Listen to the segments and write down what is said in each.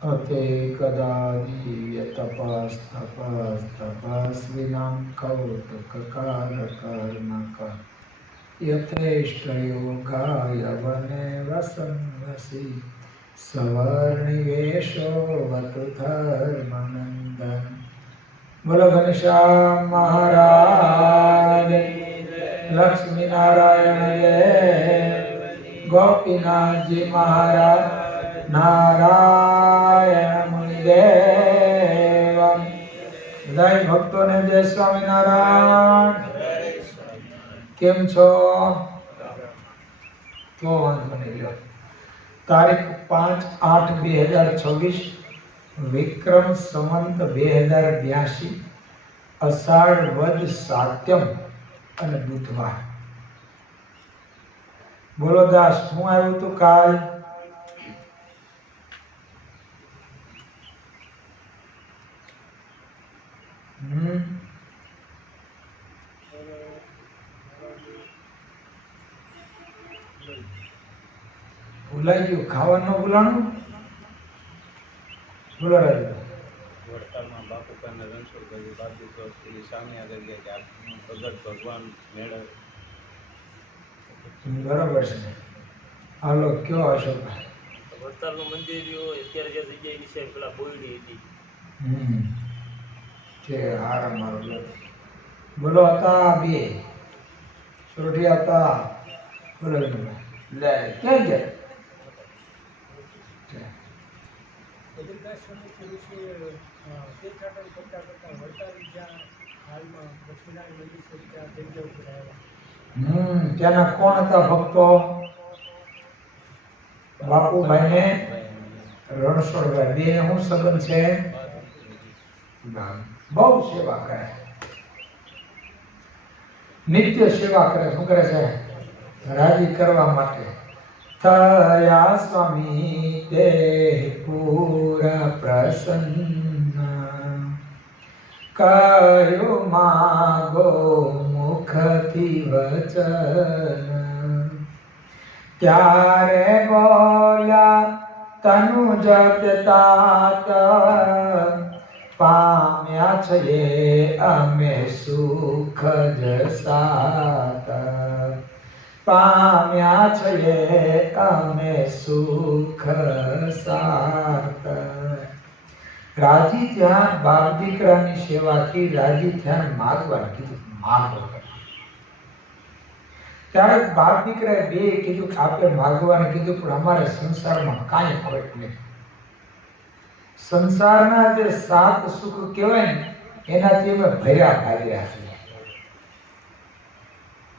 अते कदादिव्यतपस्तपस्तपस्विनां कौतुककारकर्मक यथेष्टयोगाय वने वसन्नसि सवर्णिवेशो वतु धर्मनन्दन। बोलो घनश्याम महाराज, लक्ष्मी नारायण देव, गोपीनाथ जी महाराज, नारायण मुनिदेव। जय भक्तों ने जय स्वामीनारायण। केम छो? तो वांधो नहीं लो। तारीख 5/8/2026 विक्रम संवत 2082 अषाढ़ वद सात्यम અને બુધવાર। બોલો દાસ, હું આવ્યું તું કાલ? ભૂલાઈ ગયું? ખાવાનું ભૂલાણું? બોલો રાજુ। વડતાલમાં બાપુ કાને રણછોડભાઈ બાજુ તો પેલી સામે આગળ ગયા કે આપનું ભગત ભગવાન મેળવે બરાબર છે। હાલો કયો અશોકભાઈ? વડતાલનું મંદિર અત્યારે જે જગ્યાએ વિશે પેલા બોયડી હતી કે હારા મારો લો। બોલો હતા બે સોઢિયા હતા। બોલો લે ક્યાં ગયા? ત્યાંના કોણ હતા ભક્તો? બાપુભાઈ ને રણછોડભાઈ બે શું સંબંધ છે? બહુ સેવા કરે, નિત્ય સેવા કરે। શું કરે છે? રાજી કરવા માટે। થયા સ્વામી તે પૂરા પ્રસન્ન, કયો માગો મુખથી વચન। ત્યારે બોલ્યા તનુ જગતાત, પામ્યા છે અમે સુખ જ સાત। પામ્યા છે અમે સુખ સાત। રાજી થયા બાપ દીકરાની સેવાથી, રાજી થયા માગવાનું કીધું, માગો। ત્યારે બાપ દીકરાએ બે કીધું કે આપણે માગવાનું કીધું, પણ અમારે સંસારમાં કાંઈ ખોટ નહીં। સંસારના જે 7 સુખ કહેવાય ને એનાથી અમે ભર્યા ભાગ્યા છીએ।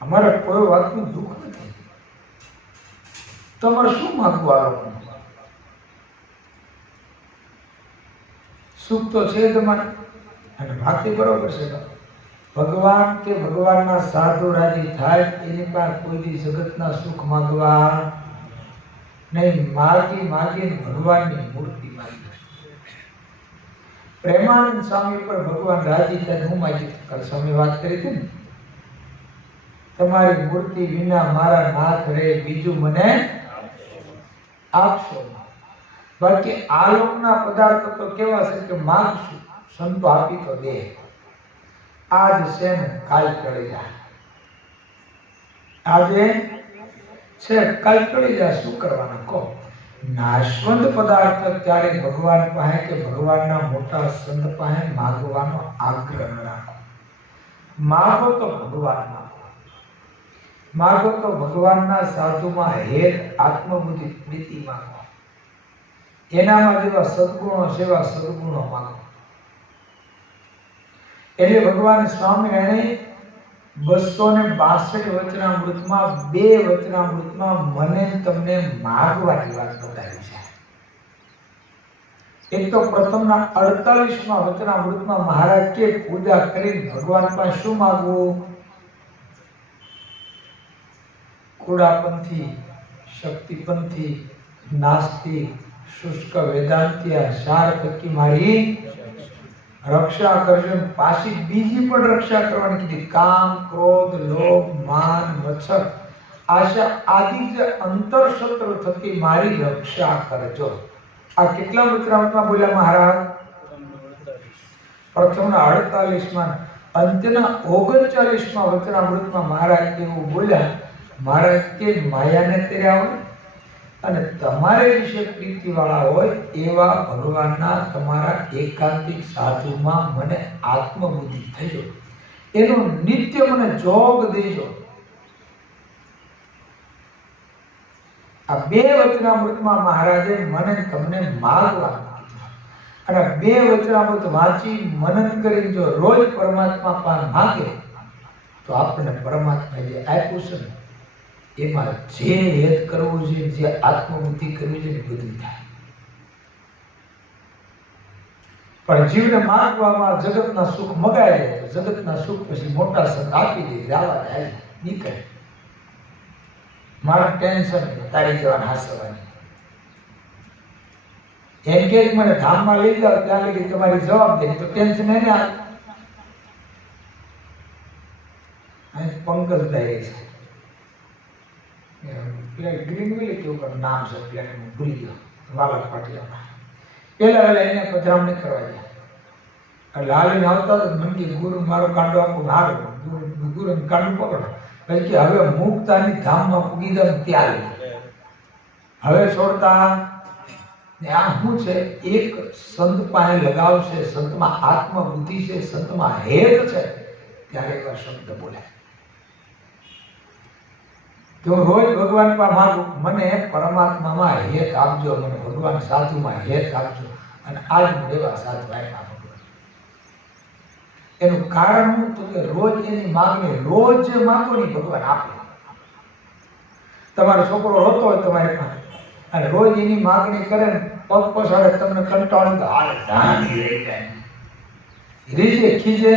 અમારે કોઈ વાતનું દુઃખ નથી। તમારે શું માગવું? આ સુખ તો છે તમારે, અને ભક્તિ બરોબર છે। ભગવાન કે ભગવાનના સાધુ રાજી થાય એની પાસે કોઈ દી જગતના સુખ માગવા નહીં। માગી માગીને ભગવાનની મૂર્તિ માગી। પ્રેમાનંદ સ્વામી પર ભગવાન રાજી થાય હું માગી? કાલ સ્વામી વાત કરી હતી ને, તમારી મૂર્તિ વિના મારા નાથ રે, બીજું મને આપશો। બાકી આ લોકના પદાર્થો તો કેવા છે કે માગશું, સંતો આપી તો દે। આજ છે ને કાલ ટળી જાય, આજે છે કાલ ટળી જાય, શું કરવાના કહો? નાશવંત પદાર્થ ત્યારે ભગવાન પાસે કે ભગવાનના મોટા સંત પાસે માગવાનો આગ્રહ ન રાખો। માગો તો ભગવાનમાં, માગો તો ભગવાનના સાધુમાં હેત આત્મબુદ્ધિ પ્રીતિ માગો। એનામાં જેવા સદગુણો સેવા સદગુણો માગો। એટલે ભગવાન સ્વામિનારાયણે 262 વચનામૃતમાં 2 વચનામૃતમાં મને તમને માગવાની વાત બતાવી છે। એક તો પ્રથમના 48માં વચનામૃતમાં મહારાજ કે પૂજા કરીને ભગવાન પાસે શું માગવું? કુડાપંથી, શક્તિપંથી, નાસ્તિક, શુષ્ક વેદાંતિયા સાર થકી મારી રક્ષા કરજો। પાછી બીજી પણ રક્ષા કરવાની કીધી, કામ ક્રોધ લોભ માન મત્સર આશા આદિ જે અંતર શત્રુ થકી મારી રક્ષા કરજો। આ કેટલા વચનામૃતમાં બોલ્યા મહારાજ? પ્રથમના 48માં, અંત્યના 39માં વચનામૃતમાં મહારાજ એવું બોલ્યા, મહારાજ કે માયાને તેર્યા હોય અને તમારે વિશે પ્રીતિવાળા હોય એવા ભગવાનના તમારા એકાંતિક સાધુમાં મને આત્મબુદ્ધિ થજો, એનો નિત્ય મને જોગ દેજો. આ બે વચનામૃતમાં મહારાજે મને તમને માગવાનું કીધું. અને બે વચનામૃત વાંચી મનન કરી જો રોજ પરમાત્મા પાસે માગે તો આપણને પરમાત્મા જે આપ્યું છે ને એમાં જે હેત કરવું જોઈએ, જે આત્મબુદ્ધિ કરવી જોઈએ, બધું થાય. પણ જીવને માગવામાં જગતના સુખ મગાય જાય, જગતના સુખ પછી મોટા સંત આપી દે, જવા દે, નીકળે. મારું ટેન્શન તારી જવાન હાસવાની. એમ કે મને ધામમાં લઈ જાઓ ત્યાં લગી તમારી જવાબદારી, તો ટેન્શન એને આવે. પંકજભાઈ છે ગ્રીન વિલે કેવું નામ છે, પ્લેટ ભૂલી ગયો, વાલા પાટિયા. પેલા એને પધરામણી કરવા જાય એટલે હાલીને આવતા તો મંડી ગુરુ મારો કાંડો આપો, હારો ગુરુ કાંડું પકડો. પછી કે હવે મુક્તાની ધામમાં પૂગી જાવ ત્યાં લઈ હવે છોડતા. આ શું છે? એક સંત પાસે લગાવ છે, સંતમાં આત્મબુદ્ધિ છે, સંતમાં હેત છે, ત્યારે એવા શબ્દ બોલે. તો રોજ ભગવાન પાસે માગું, મને પરમાત્મામાં હેત આપજો, મને ભગવાન સાધુમાં હેત આપજો. અને આજ એવા સાધુ આપ્યા ભગવાન. એનું કારણ શું? તો કે રોજ એની માગણી, રોજ માગો ની ભગવાન આપે. તમારો છોકરો રોતો હોય તમારી પાસે અને રોજ એની માગણી કરે ને પગ પછાડે, તમને કંટાળો તો હાલ ધાની રહી જાય, રીજે ખીજે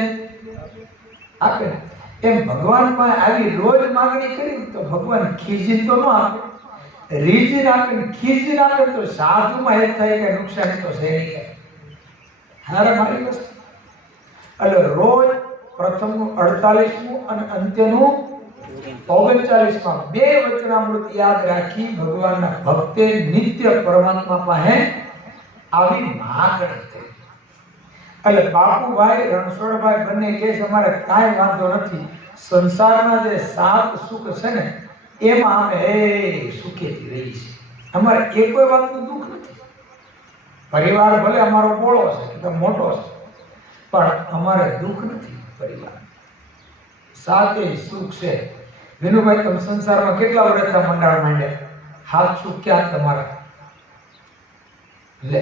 આપે. એમ ભગવાન પાસે આવી રોજ માગણી કરી તો ભગવાન ખીજી તો ન આપે, રીજી આપે, ખીજી આપે તો સાધુમાં એક થાય કે નુકસાની તો છે નહીં. હારે મારી વસ્તુ. એટલે રોજ પ્રથમનું 48મું અને અંત્યનું 39માં બે વચનામૃત યાદ રાખી ભગવાનના ભક્તે નિત્ય પરમાત્મા પાસે આવી માગણી કરી. એટલે બાપુભાઈ રણછોડભાઈ બંને કહે છે અમારે કાંઈ વાંધો નથી, સંસારના જે 7 સુખ છે ને એમાં અમે સુખેથી રહી છે, અમારે એકોય વાતનું દુઃખ નથી. પરિવાર ભલે અમારો બોળો છે કે મોટો છે પણ અમારે દુઃખ નથી. પરિવાર 7 સુખ છે. વિનુભાઈ તમે સંસારમાં કેટલા વર્ષના મંડાણ માંડ્યા? હાથ સુખ ક્યાં તમારા? લે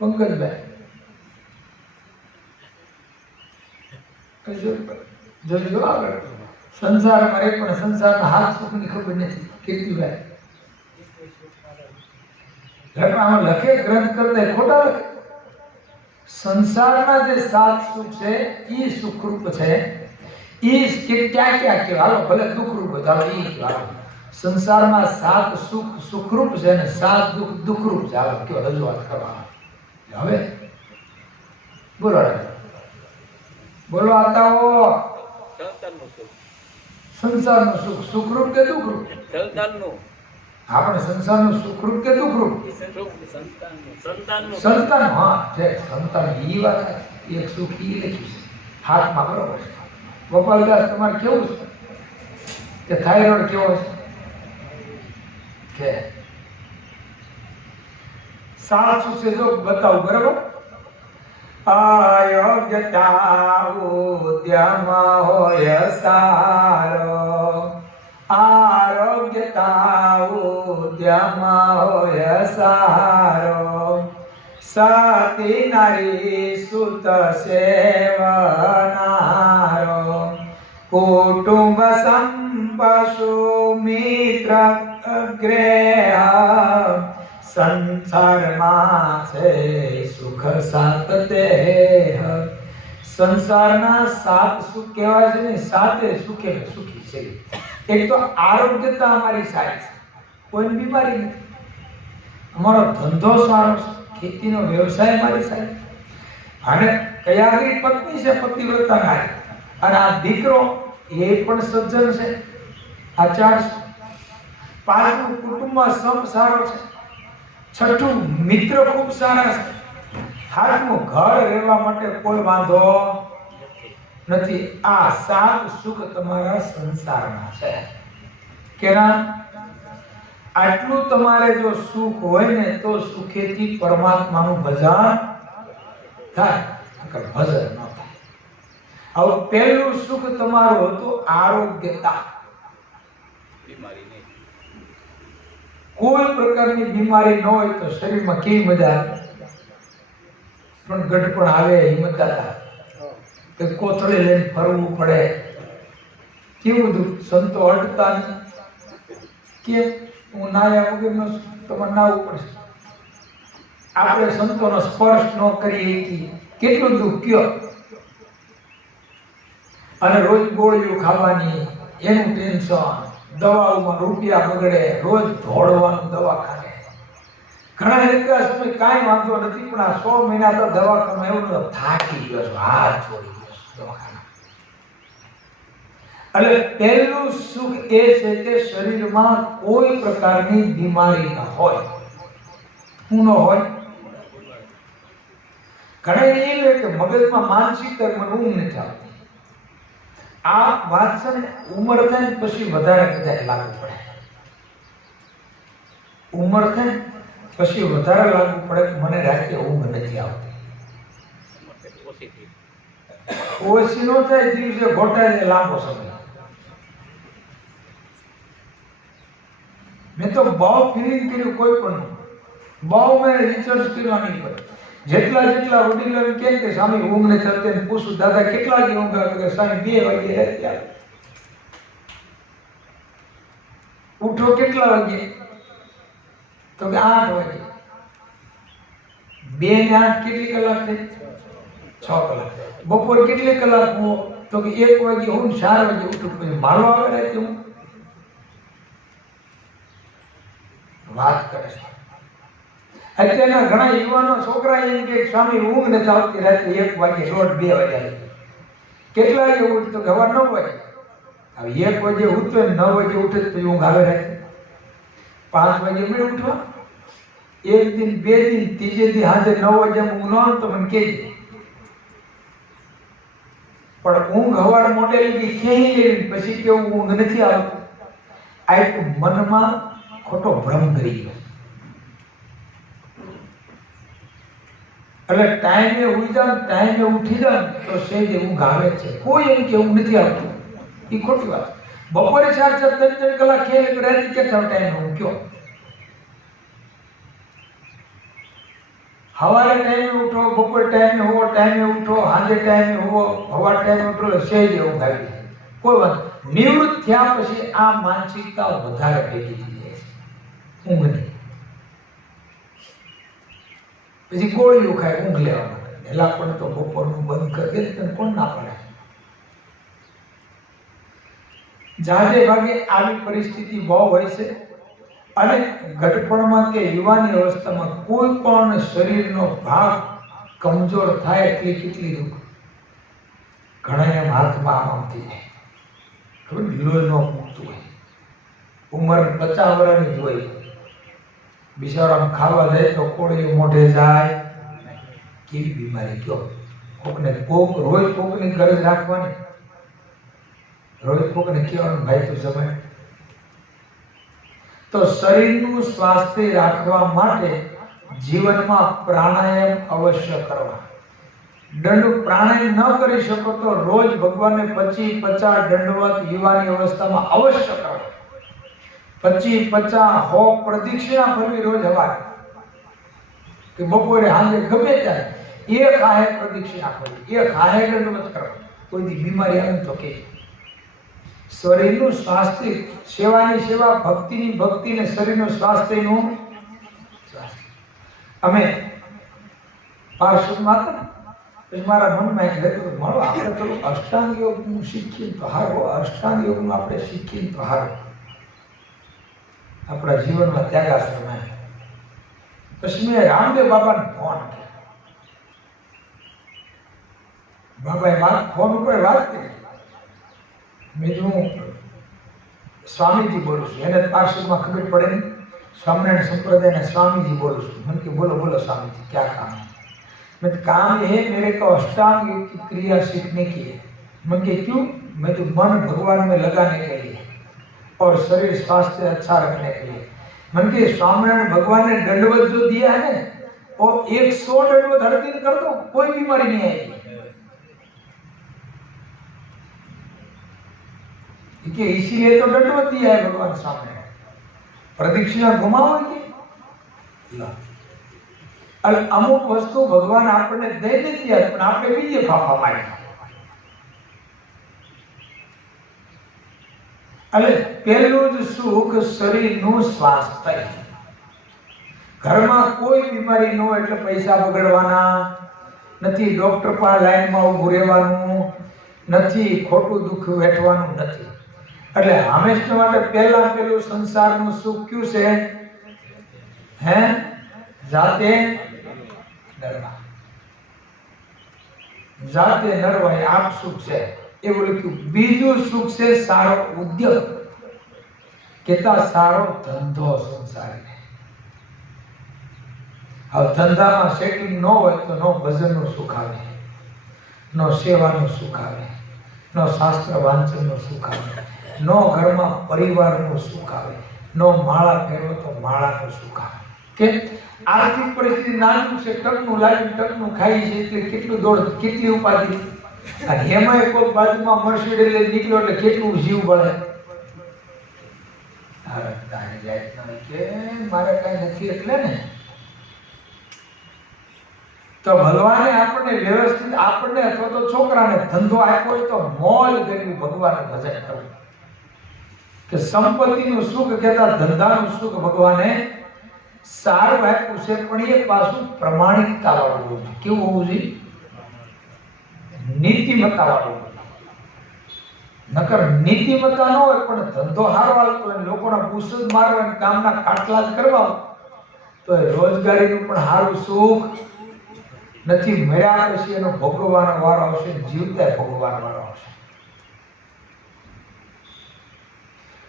પંકજભાઈ જોજો આગળ સંસારમાં રે પણ સંસારના હાથ સુખની ખબર નથી. કીર્તિભાઈ લખે ગ્રંથ કરતા ખોટા લખે. સંસારના જે 7 સુખ છે એ સુખરૂપ છે. એ ક્યાં ક્યાં કે હાલો ભલે દુઃખરૂપ ચાલો એ હાલો. સંસારમાં 7 સુખ સુખરૂપ છે ને 7 દુઃખ દુઃખરૂપ છે. હાલો કયો રજૂઆત કરવા. હવે બોલો બોલો આતા હો. સંસારનું સુખ સુખરૂપ કે દુઃખરૂપ? આપણે સંસારનું સુખરૂપ કે દુઃખરૂપ? સંતાન. હા છે સંતાન. ઈ વાત એક સુખ ઈ લખ્યું છે હાથમાં. બરોબર છે. ગોપાલદાસ તમારે કેવું છે કે થાઇરોઇડ કેવો છે કે 7 સુખ છે જો બતાવું. બરાબર. અયોગ્યતા ઉદ્યમ હોય સારો, આરોગ્યતા ઉદ્યમ હોય સારો, સતી નારી સુત સેવનારો, કુટુંબ સંપશુ મિત્ર ગ્રેહ, સંસારમાં છે સુખ 7 દેહ. સંસારના 7 સુખ કહેવાય છે ને 7 સુખે સુખી છે. એક તો આરોગ્યતા અમારી સારી છે, કોઈ બીમારી નથી. અમારો ધંધો સારો છે, ખેતીનો વ્યવસાય મારી સારી. અને કયાગરી પત્ની છે પતિવ્રતા નારી. અને આ દીકરો એ પણ સજ્જન છે, આચાર છે. પાંચમું કુટુંબમાં સંપ સારો છે, છઠ્ઠું મિત્ર ખૂબ સારા છે, સાતમું ઘર રહેવા માટે કોઈ વાંધો નથી. આ સાત સુખ તમારા સંસારના છે. કેના આટલું તમારે જો સુખ હોય ને તો સુખેથી પરમાત્માનું ભજન થાય, ભજન ન થાય. હવે પહેલું સુખ તમારું હતું આરોગ્યતા. બીમારી નહીં. કોઈ પ્રકારની બીમારી ન હોય તો શરીરમાં કેવી મજા આવે, પણ ગઢપણ આવે હિંમત દાતા કે કોથળી લઈને ફરવું પડે. કેવું બધું સંતો અડતા કે હું નાયા વગરનો તમારે નાવું પડશે. આપણે સંતોનો સ્પર્શ ન કરીએ કેટલું દુઃખ કયો. અને રોજ ગોળીઓ ખાવાની એનું ટેન્શન, દવાઓમાં રૂપિયા બગડે, રોજ દોડવાનું દવાખાને. ઘણા એટલા સમય કાંઈ વાંધો નથી, પણ આ 100 મહિના તો દવાખાને એવું થાકી ગયો છું, હાથ છોડી ગયો દવાખાના. એટલે પહેલું સુખ એ છે કે શરીરમાં કોઈ પ્રકારની બીમારી ન હોય. શું ન હોય? ઘણા એ કે મગજમાં માનસિક ઊંઘ નથી આવતી. આ વાત છે ને ઉંમર થાય ને પછી વધારે કદાચ લાગુ પડે. ઉંમર થાય પછી વધારે લાગુ પડે કે મને રાતે ઊંઘ નથી આવતી. ઓછી નો થાય દિવસે ઘોટાય લાંબો સમય. મેં તો બહુ ફિલિંગ કર્યું કોઈ પણ, બહુ મેં રિસર્ચ કરવાની પડે. જેટલા વડીલો કહે કે સ્વામી ઊંઘ નથી આવતી, પૂછું દાદા કેટલા વાગે ઊંઘ આવે? સ્વામી 2 વાગે રાતે આવે. ઉઠો કેટલા વાગે? તો કે 8 વાગે. 2 ને 8 કેટલી કલાક થઈ? 6 કલાક. બપોર કેટલી કલાક હો? તો કે 1 વાગે હું 4 વાગે ઉઠું. પછી મારો આવે રાતે હું વાત કરે છે. અત્યારના ઘણા યુવાનો છોકરા એમ કે સ્વામી ઊંઘ નથી આવતી રાતે 1 વાગે 1:30 2 વાગે. કેટલા વાગે ઉઠતો? કે સવાર 9 વાગે. હવે 1 વાગે ઉઠતો 9 વાગે ઉઠે તો ઊંઘ આવે રાતે? 5 વાગે મેં ઉઠવા? 1 દિન 2 દિન ત્રીજે દી સાંજે 9 વાગે ઊંઘ ન આવે તો મને કહેજે. પણ ઊંઘ સવાર મોડે લગી ખેંચી લેવી પછી કેવું ઊંઘ નથી આવતું. આ એક મનમાં ખોટો ભ્રમ કરી ગયો. એટલે ટાઈમે ઉઠી જાવ, ટાઈમે ઉઠી જાવ તો સહેજ ઊંઘ આવે છે. કોઈ એમ કે ઊંઘ નથી આવતું, એ ખોટી વાત. બપોરે 4 3 કલાક ખેલ રાતે કેટલા ટાઈમ ઊંઘ કયો? સવારે ટાઈમે ઉઠો, બપોરે ટાઈમે હોવો, ટાઈમે ઉઠો, સાંજે ટાઈમે હોવો, સવાર ટાઈમે ઉઠો, સહેજ ઊંઘ આવી જાય. કોઈ વાત. નિવૃત્ત થયા પછી આ માનસિકતા વધારે ભેગી થઈ જાય છે ઊંઘની. પછી ગોળીઓ ખાય ઊંઘ લેવા માટે. એલા પણ તો બપોરનું બંધ કરી દે, તને કોણ ના પડે? જાજે ભાગે આવી પરિસ્થિતિ બહુ હોય છે. અને ઘટપણમાં કે યુવાની અવસ્થામાં કોઈ પણ શરીરનો ભાગ કમજોર થાય એટલે કેટલી દુઃખ. ઘણા હાથમાં આમ થઈ જાય, લોહી ન મૂકતું હોય. ઉંમર 50 વર્ષની જ હોય, બિચારા ખાવા જાય તો કોળી મોઢે જાય. કેવી બીમારી કયો? કોકને રોજ કોકની ગરજ રાખવાની, રોજ કોકને કહેવાનું ભાઈ તું જમાય. તો શરીરનું સ્વાસ્થ્ય રાખવા માટે જીવનમાં પ્રાણાયામ અવશ્ય કરવા. દંડ પ્રાણાયામ ન કરી શકો તો રોજ ભગવાનને 25 50 દંડવત યુવાની અવસ્થામાં અવશ્ય કરો. 25 50 100 પ્રદક્ષિણા ફરવી રોજ સવારે કે બપોરે સાંજે ગમે ત્યારે 1 હાહે પ્રદક્ષિણા ફરવી, 1 હાહે દંડવત કરો. કોઈ બીમારી આવે તો કે શરીરનું સ્વાસ્થ્ય, સેવાની સેવા, ભક્તિની ભક્તિ ને શરીરનું સ્વાસ્થ્યનું સ્વાસ્થ્ય. અમે પાર્ષદમાં હતા ને, મારા મનમાં એક હતું મળો આપણે થોડું અષ્ટાંગ યોગનું શીખીએ તો સારું, અષ્ટાંગ યોગનું આપણે શીખીએ તો સારું આપણા જીવનમાં ત્યાગાશ્રમ. પછી મેં રામદેવ બાબાને ફોન કર્યો. બાબાએ ફોન ઉપર વાત કરી. મેં હું સ્વામીજી બોલું છું, એને પાર્ષદમાં ખબર પડે નહીં, સ્વામિનારાયણ સંપ્રદાયના સ્વામીજી બોલું છું। મને કે બોલો बोलो स्वामी जी क्या काम है? मैं तो काम ये है मेरे को अष्टांग योग की क्रिया सीखने की है। मैं कि क्यों? मैं तो मन भगवान में लगाने के लिए और शरीर स्वास्थ्य अच्छा रखने के लिए। मन के स्वामिनारायण भगवान ने दंडवत जो दिया है ना, और 100 दंडवत हर दिन कर दो, कोई बीमारी नहीं आएगी। कि इसीलिए तो दंडवत दिया है भगवान सामने, प्रदक्षिणा घुमाओगे। એટલે અમુક વસ્તુ ભગવાન આપણને દઈ દીધી પણ આપણે બીજે ફાફા મારી। એટલે પહેલું જ સુખ શરીરનું સ્વાસ્થ્ય। ઘરમાં કોઈ બીમારી ન હોય એટલે પૈસા બગડવાના નથી, ડોક્ટર પાસે લાઈનમાં ઊભું રહેવાનું નથી, ખોટું દુઃખ વેઠવાનું નથી। એટલે હંમેશા માટે પહેલા પેલું સંસારનું સુખ ક્યું છે? હે? જાતે નરવા, જાતે નરવા એ આપ સુખ છે એવું લખ્યું। બીજું સુખ છે સારો ઉદ્યોગ, કેતા સારો ધંધો સંસારી। હવે ધંધામાં સેટિંગ ન હોય તો નો ભજનનું સુખ આવે, નો સેવાનું સુખ આવે, નો શાસ્ત્ર વાંચનનું સુખ આવે, નો ઘરમાં પરિવારનું સુખ આવે, નો માળા ફેરવો તો માળાનું સુખ આવે। કે આર્થિક પરિસ્થિતિ નાજુક છે, ટકનું લાગ્યું ટકનું ખાઈ છે એટલે કેટલું દોડ, કેટલી ઉપાધિ, અને એમાંય કોઈ બાજુમાં મર્સિડીઝ લઈ નીકળ્યો એટલે કેટલું જીવ બળે। અરે તારી જાતનો કે મારે કઈ નથી એટલે ને, તો ભગવાને આપણને વ્યવસ્થિત, આપણને અથવા તો છોકરાને ધંધો આપ્યો હોય તો મોજ કરવી, ભગવાનનું ભજન કરવું। કે સંપત્તિનું સુખ કહેતા ધંધાનું સુખ ભગવાને સારું આપ્યું છે, પણ એ પાછું પ્રમાણિકતા વાળું હોવું જોઈએ। કેવું હોવું જોઈએ? નીતિમત્તા વાળું। નકર નીતિમત્તા ન હોય પણ ધંધો સારો હાલતો હોય, લોકોના પૂછ જ મારવા, કામના કાટલા જ કરવા, તો એ રોજગારીનું પણ સારું સુખ નથી। મર્યા પછી એનો ભોગવવાનો વારો આવશે, જીવતા ભોગવવાનો વારો આવશે।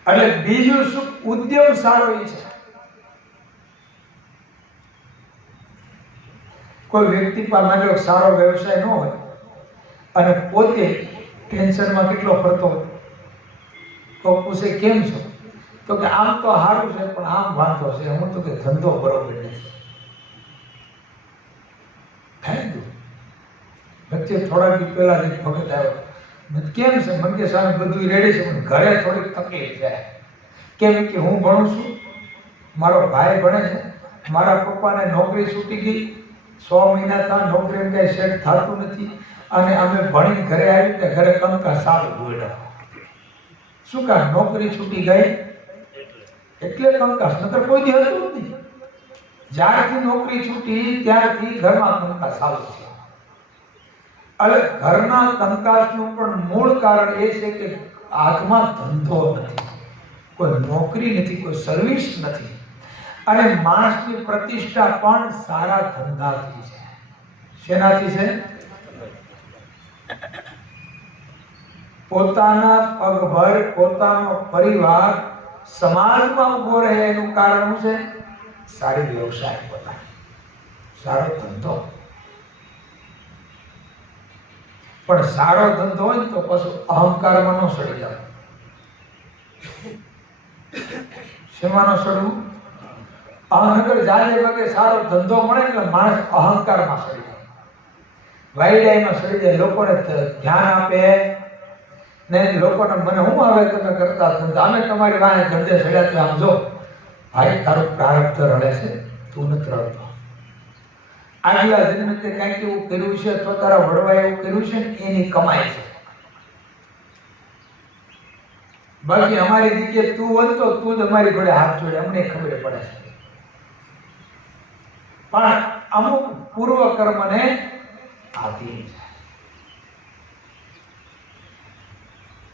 એટલે બીજું સુખ ઉદ્યમ સારો એ છે। કોઈ વ્યક્તિ પાસે સારો વ્યવસાય ન હોય અને પોતે ટેન્શનમાં કેટલો ફરતો હોય, તો પૂછે કેમ છો? તો કે આમ તો સારું છે પણ આમ વાંધો છે, હું તો કે ધંધો બરોબર નથી। વચ્ચે થોડા દિવસ પહેલા એક વખત આવ્યો, કેમ છે? મને કે સામે બધું રેડી છે પણ ઘરે થોડીક તકલીફ થાય। કેમ કે હું ભણું છું, મારો ભાઈ ભણે છે, મારા પપ્પાને નોકરી છૂટી ગઈ, 6 મહિના થયા, નોકરી કઈ સેટ થતું નથી, અને અમે ભણીને ઘરે આવી તો ઘરે કંકાસ સારું જોડ્યો। શું કામ? નોકરી છૂટી ગઈ એટલે કંકાસ, નકર કોઈ દી હતું જ નહીં। જ્યારથી નોકરી છૂટી ત્યારથી ઘરમાં કંકાસ ચાલુ છે। એટલે ઘરના કંકાસનું પણ મૂળ કારણ એ છે કે હાથમાં ધંધો નથી, કોઈ નોકરી નથી, કોઈ સર્વિસ નથી, અને માણસની પ્રતિષ્ઠા પણ સારા ધંધાથી છે। શેનાથી છે? પોતાના પગભર પોતાનો પરિવાર સમાજમાં ઉભો રહે એનું કારણ છે સારી વ્યવસાય, પોતાની સારો ધંધો। પણ સારો ધંધો હોય તો પછી અહંકારમાં ન સડી જાવ। શેમાં ન સડવું? અહંકાર જાજે વગર સારો ધંધો મળે એટલે માણસ અહંકારમાં સડી જાય, વાયડાઈમાં સડી જાય, લોકોને ધ્યાન આપે ને, લોકોને મને હું આવે તમે કરતા ધંધા, અમે તમારી વાહે ધંધે સડ્યા તો આમ જો ભાઈ તારું પ્રારબ્ધ રડે છે, તું નથી રડતો, આગલા જન્મે તે કંઈક એવું કર્યું છે તો તારા વડવાએ એવું કર્યું છે ને એની કમાઈ છે। બાકી અમારી જગ્યાએ તું વળતો, તું જ અમારી જોડે હાથ જોડે, અમને ખબર પડે છે। પણ અમુક પૂર્વ કર્મને આધીન છે।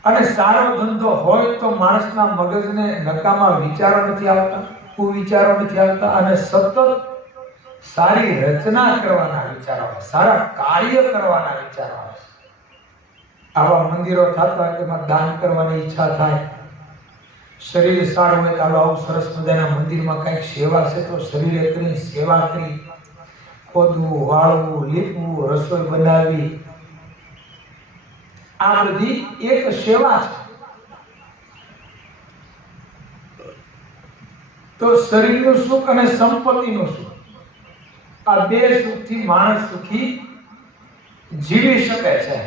અને સારો ધંધો હોય તો માણસના મગજને નકામા વિચારો નથી આવતા, કુવિચારો નથી આવતા, અને સતત સારી રચના કરવાના વિચારો આવે, સારા કાર્ય કરવાના વિચારો આવે। આવા મંદિરો થતા એમાં દાન કરવાની ઈચ્છા થાય, શરીર સારું હોય ચાલો આવું સરસ મજાના મંદિરમાં કંઈક સેવા છે તો શરીરે કરી સેવા કરી, ખોદવું, વાળવું, લીપવું, રસોઈ બનાવવી, આ બધી એક સેવા છે. તો શરીરનું સુખ અને સંપત્તિનું સુખ, આ બે સુખથી માણસ સુખી જીવી શકે છે.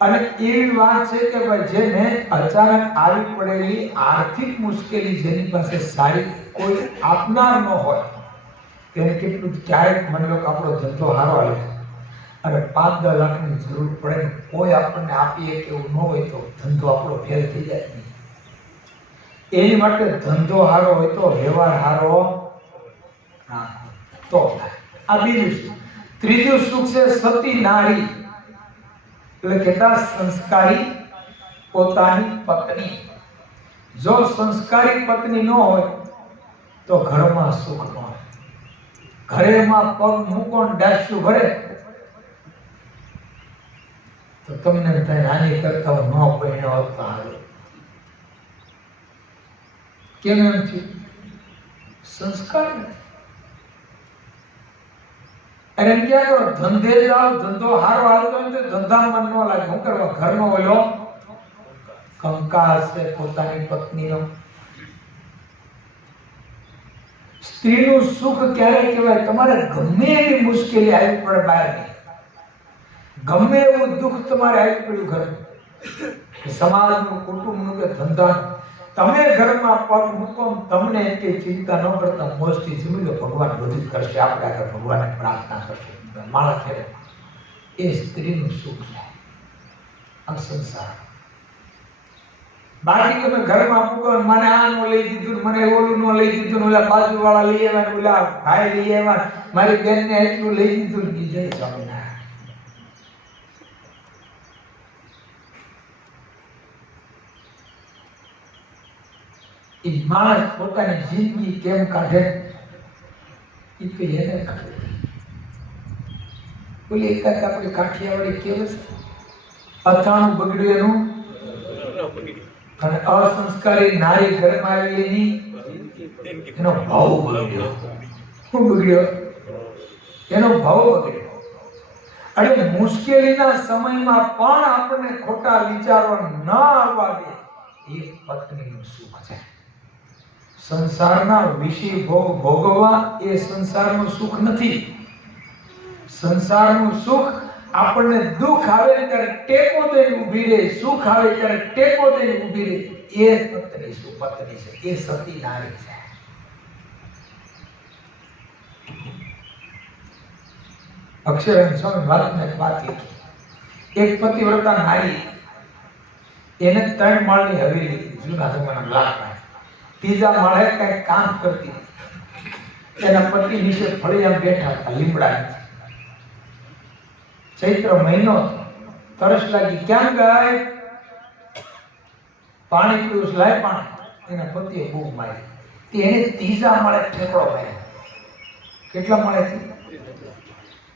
અને એવી વાત છે કે ભાઈ જેને અચાનક આવી પડેલી આર્થિક મુશ્કેલી, જેની પાસે સારી કોઈ આપનાર ન હોય, તેને કેટલું ક્યારેક માની લો કે આપણો ધંધો સારો હાલે અને 5-10 લાખની જરૂર પડે, કોઈ આપણને આપીએ કે એવું ન હોય તો ધંધો આપણો ફેલ થઈ જાય નહીં. એની માટે ધંધો સારો હોય તો વ્યવહાર સારો તો થાય. આ બીજું સુખ. ત્રીજું સુખ છે સતી નારી, એટલે કેટલા સંસ્કારી પોતાની પત્ની. જો સંસ્કારી પત્ની ન હોય તો ઘરમાં સુખ ન હોય. ઘરેમાં પગ મૂકો ને ડાસ્યું ભરે તો તમને થાય આની કરતા ન પરણ્યો હોત તો હારું. કેમ એમ થયું? સંસ્કાર નથી. અને એમ ક્યાં કરો ધંધે જાઓ, ધંધો સારો હાલતો હોય તો ધંધામાં ન લાગે. શું કરવા? ઘરનો ઓલો કંકાસ છે પોતાની પત્નીનો. સ્ત્રીનું સુખ ક્યારે કહેવાય? તમારે ગમે એવી મુશ્કેલી આવી પડે બહારની, ગમે એવું દુઃખ તમારે આવી પડ્યું ઘરમાં, સમાજનું, કુટુંબનું કે ધંધાનું, તમે ઘરમાં પગ મૂકો, તમને એટલી ચિંતા ન કરતા મોજથી જમી લો, ભગવાન બધું કરશે, આપણે આગળ ભગવાનને પ્રાર્થના કરશે. માણસ કરે એ સ્ત્રીનું સુખ છે આ સંસાર. બાકી તમે ઘરમાં મૂકો, મને આ નો લઈ દીધું, મને ઓલું નો લઈ દીધું, ઓલા બાજુવાળા લઈ આવ્યા, ઓલા ભાઈ લઈ આવ્યા, મારી બેનને એટલું લઈ દીધું, જય સ્વામિનારાયણ. એ માણસ પોતાની જિંદગી કેમ કાઢે એ તો એને કાઢે. બોલી એકાદ આપણી કાઠિયાવાડી કેવું છે, અથાણું બગડ્યું એનું, અને અસંસ્કારી નારી ઘરમાં આવી એની એનો ભાવ બગડ્યો. શું બગડ્યો? એનો ભાવ બગડ્યો. અને મુશ્કેલીના સમયમાં પણ આપણને ખોટા વિચારો ન આવવા દે એ પત્નીનું સુખ છે. સંસારના વિષય ભોગ ભોગવવા એ સંસારનું સુખ નથી. સંસારનું સુખ આપણને દુઃખ આવે ત્યારે ટેકો દઈને ઊભી રહે, સુખ આવે ત્યારે ટેકો દઈને ઊભી રહે, એ પત્ની સુપત્ની છે, એ સતી નારી છે. અક્ષરાનંદ સ્વામી વાતને વાત લીધી. એક પતિવ્રતા નારી, એને 3 માળની હવેલી, જૂના જમાના લાકડા, ત્રીજા માળે કઈ કામ કરતી, એના પતિ નીચે ફળિયા બેઠા હતા લીમડા. ચૈત્ર મહિનો, તરસ લાગી, ક્યાં ગાય? પાણી પીવું, લાય પાણી. એના પતિએ બૂમ મારી. એને ત્રીજા માળે ઠેકડો માર્યો. કેટલા માળેથી?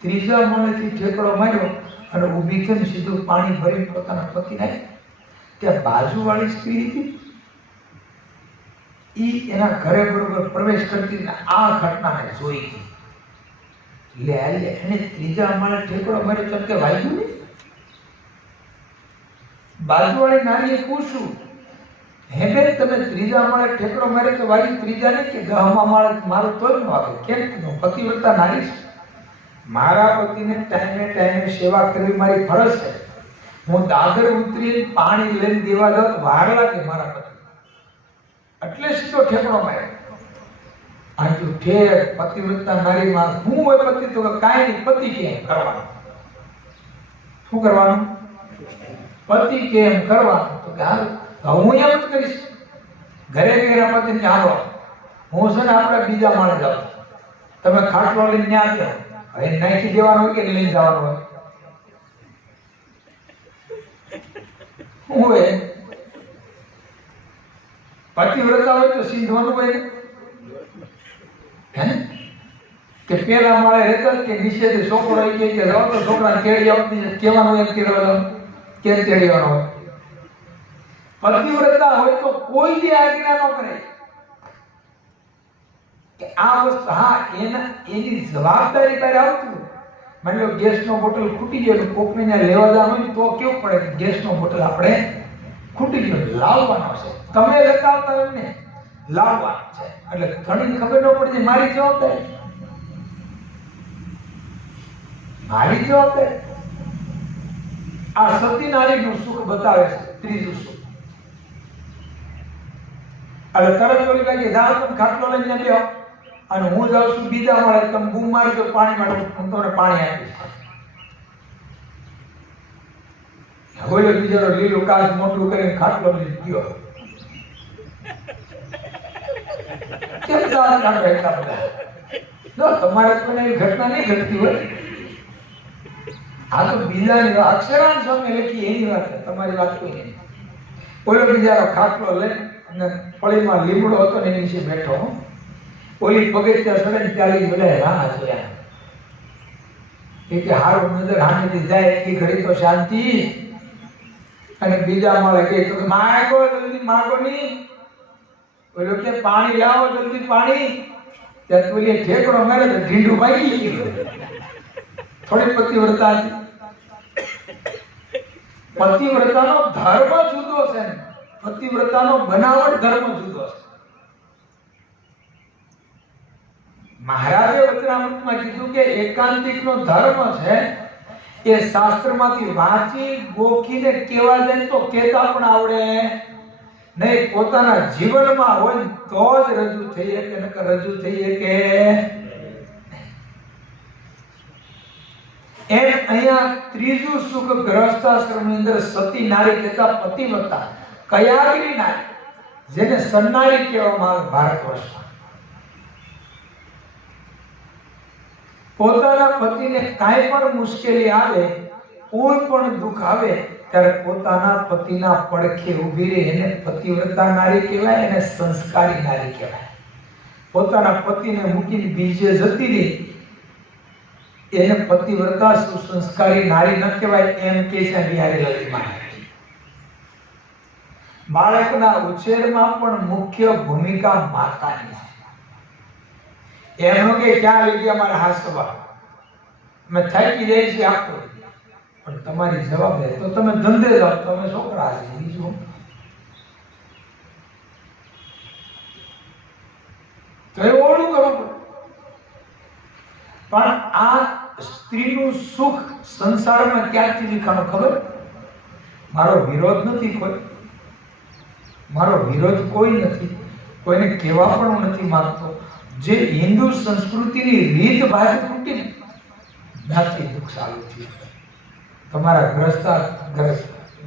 ત્રીજા માળેથી ઠેકડો માર્યો અને ઊભી થઈને સીધું પાણી ભરીને પોતાના પતિને. ત્યાં બાજુવાળી સ્ત્રી હતી, ઈ એના ઘરે બરોબર પ્રવેશ કરતી આ ઘટનાને જોઈ હતી. લે એને ત્રીજા માળે ઠેકડો માર્યો, તમ કે વાગ્યું નહીં? બાજુવાળી નારીએ પૂછ્યું, હે બેન તમે ત્રીજા માળે ઠેકડો માર્યો તો વાગ્યું? ત્રીજા નહીં કે 10મા માળે મારું તોય ન વાગે. કેમ કીધું? પતિવ્રતા નારી છે, મારા પતિને ટાઈમે ટાઈમે સેવા કરવી મારી ફરજ છે. હું દાદર ઉતરીને પાણી લઈને દેવા જાઉં તો વાર લાગે મારા પતિ, એટલે સીધો ઠેકડો માર્યો. આજુ ઠેક પતિવ્રતા નારીમાં હું હોય પતિ તો કાંઈ નહીં, પતિ કેમ કરવાનું? શું કરવાનું? પતિ કેમ કરવાનું? તો કે હાલ હું એમ જ કરીશ. ઘરે ગયા પતિને હાલો હું છે ને આપણે બીજા માળે જાઉં, તમે ખાટલો લઈને ત્યાં જાઓ, હવે નાખી દેવાનો હોય કે લઈને જવાનો હોય? શું હોય? પતિવ્રતા હોય તો સીધવાનું હોય કે પેલા માળે રહેતા કે નીચેથી છોકરો કે જાઓ તો છોકરાને તેડી આવતી કહેવાનું એમ કેમ તેડીવાનો હોય? પતિવ્રતા હોય તો કોઈ દી આજ્ઞા ન કરે કે આ વસ્તુ, હા એની જવાબદારી પર આવતું. માની લો ગેસનો બોટલ ખૂટી ગયો તો કોકને ત્યાં લેવા જવાનું હોય તો કેવું પડે કે ગેસનો બોટલ આપણે ખૂટી ગયો લાવવાનો છે, તમે લેતા આવતા એમને લાવવાનો છે, એટલે ઘણી ખબર ન પડે મારી જવાબદારી, મારી જવાબદારી. આ સતી નારીનું સુખ બતાવે છે, ત્રીજું સુખ. એટલે તરત ઓલી લાગે જાઓ તમે ખાટલો લઈને બેહો અને હું જાઉં છું બીજા મળે, તમે બૂમ મારી દો પાણી માટે, હું તમને પાણી આપીશ. હવે બીજાનો લીલો કાચ મોટું કરીને ખાટલો લઈને ગયો. કેમ જવા કાઢો એટલા બધા? જો તમારે કોઈને એવી ઘટના નહીં ઘટતી હોય. આ તો બીજાની અક્ષરાંશ સ્વામી લખી એની વાત છે, તમારી વાત કોઈ નહીં. ઓલો બીજાનો ખાટલો લઈને અને પળીમાં લીમડો હતો ને એની નીચે બેઠો. ઓલી પગથિયા સડે ને ત્યારે બધા રાણા જોયા. એ કે હારું નજર હામેથી જાય એટલી ઘડી તો શાંતિ. અને બીજા મળે કે તો માગો જલ્દી, માગો નહીં. ઓલો કે પાણી લાવો જલ્દી પાણી. ત્યાં ઓલી ઠેકડો મારે તો ઢીંડું ભાગી ગયું. થોડી પતિવ્રતા હતી. પતિવ્રતાનો ધર્મ જુદો છે, પતિવ્રતાનો બનાવટ ધર્મ જુદો છે. મહારાજે વચનામૃતમાં કીધું કે એકાંતિકનો ધર્મ છે એ શાસ્ત્રમાંથી વાંચી ગોખીને કેવા જાય તો કેતા પણ આવડે નહીં, પોતાના જીવનમાં હોય તો જ રજૂ થઈ શકે, નકર રજૂ થઈ શકે. એમ અહીંયા ત્રીજું સુખ ગૃહસ્થાશ્રમની અંદર સતી નારી કહેતા પતિવ્રતા, કયાગરી નારી, જેને સન્નારી કહેવામાં આવે ભારત વર્ષમાં. પોતાના પતિને કાંઈ પણ મુશ્કેલી આવે, કોઈ પણ દુઃખ આવે ત્યારે પોતાના પતિના પડખે ઊભી રહે, એને પતિવ્રતા નારી કહેવાય, એને સંસ્કારી નારી કહેવાય. પોતાના પતિને મૂકીને બીજે જતી રહી એને પતિવ્રતા સુસંસ્કારી નારી ન કહેવાય, એમ કે છે બિહારી લલિતમાં. બાળકના ઉછેરમાં પણ મુખ્ય ભૂમિકા માતાની છે. એમનો કે ક્યાં લઈ ગયા મારા હાસવા, મેં થાકી જાય છે આખો, પણ તમારી જવાબદારી તો તમે ધંધે જાઓ, તમે છોકરા છે, બીજું તો એ ઓળું કરવું પડે. પણ આ સ્ત્રીનું સુખ સંસારમાં ક્યાંથી લીખાણું ખબર? મારો વિરોધ નથી કોઈ, મારો વિરોધ કોઈ નથી, કોઈને કહેવા પણ નથી માંગતો. જે હિન્દુ સંસ્કૃતિની રીત ભાત તૂટી ત્યાંથી દુઃખ ચાલુ થયું. તમારા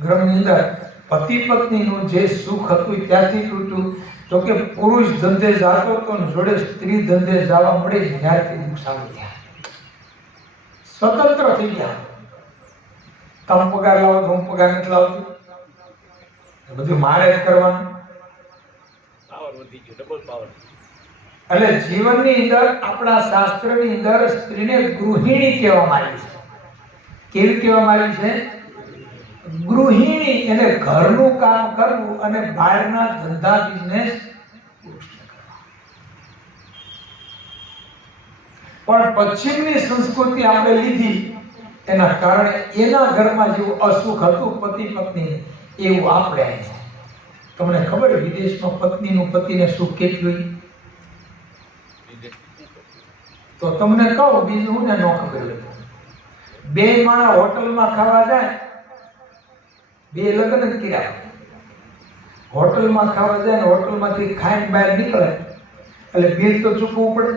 ગ્રહની અંદર પતિ પત્નીનું જે સુખ હતું ત્યાંથી તૂટ્યું. તો કે પુરુષ ધંધે જાતો તો જોડે સ્ત્રી ધંધે જવા મળે ત્યારથી દુઃખ ચાલુ થયા. સ્વતંત્ર થઈ ગયા. તમે પગાર લાવો તો હું પગાર નથી લાવતો, બધું મારે જ કરવાનું. પાવર વધી ગયો, ડબલ પાવર. એટલે જીવનની અંદર આપણા શાસ્ત્રની અંદર સ્ત્રીને ગૃહિણી કહેવામાં આવી છે. કેવી કહેવામાં આવી છે? ગૃહિણી. એટલે ઘરનું કામ કરવું અને બહારના ધંધા બિઝનેસ. પણ પશ્ચિમની સંસ્કૃતિ આપણે લીધી એના કારણે એના ઘરમાં જેવું અસુખ હતું પતિ પત્ની એવું આપણે અહીં છે. તમને ખબર વિદેશમાં પત્નીનું પતિને સુખ કેટલું? તો તમને કહું, બીજું હું ને ન ખબર હોય. બે માણસ હોટલમાં ખાવા જાય, બે લગ્ન જ કર્યા, હોટલમાં ખાવા જાય ને હોટલમાંથી ખાઈને બહાર નીકળે એટલે બિલ તો ચૂકવવું પડે.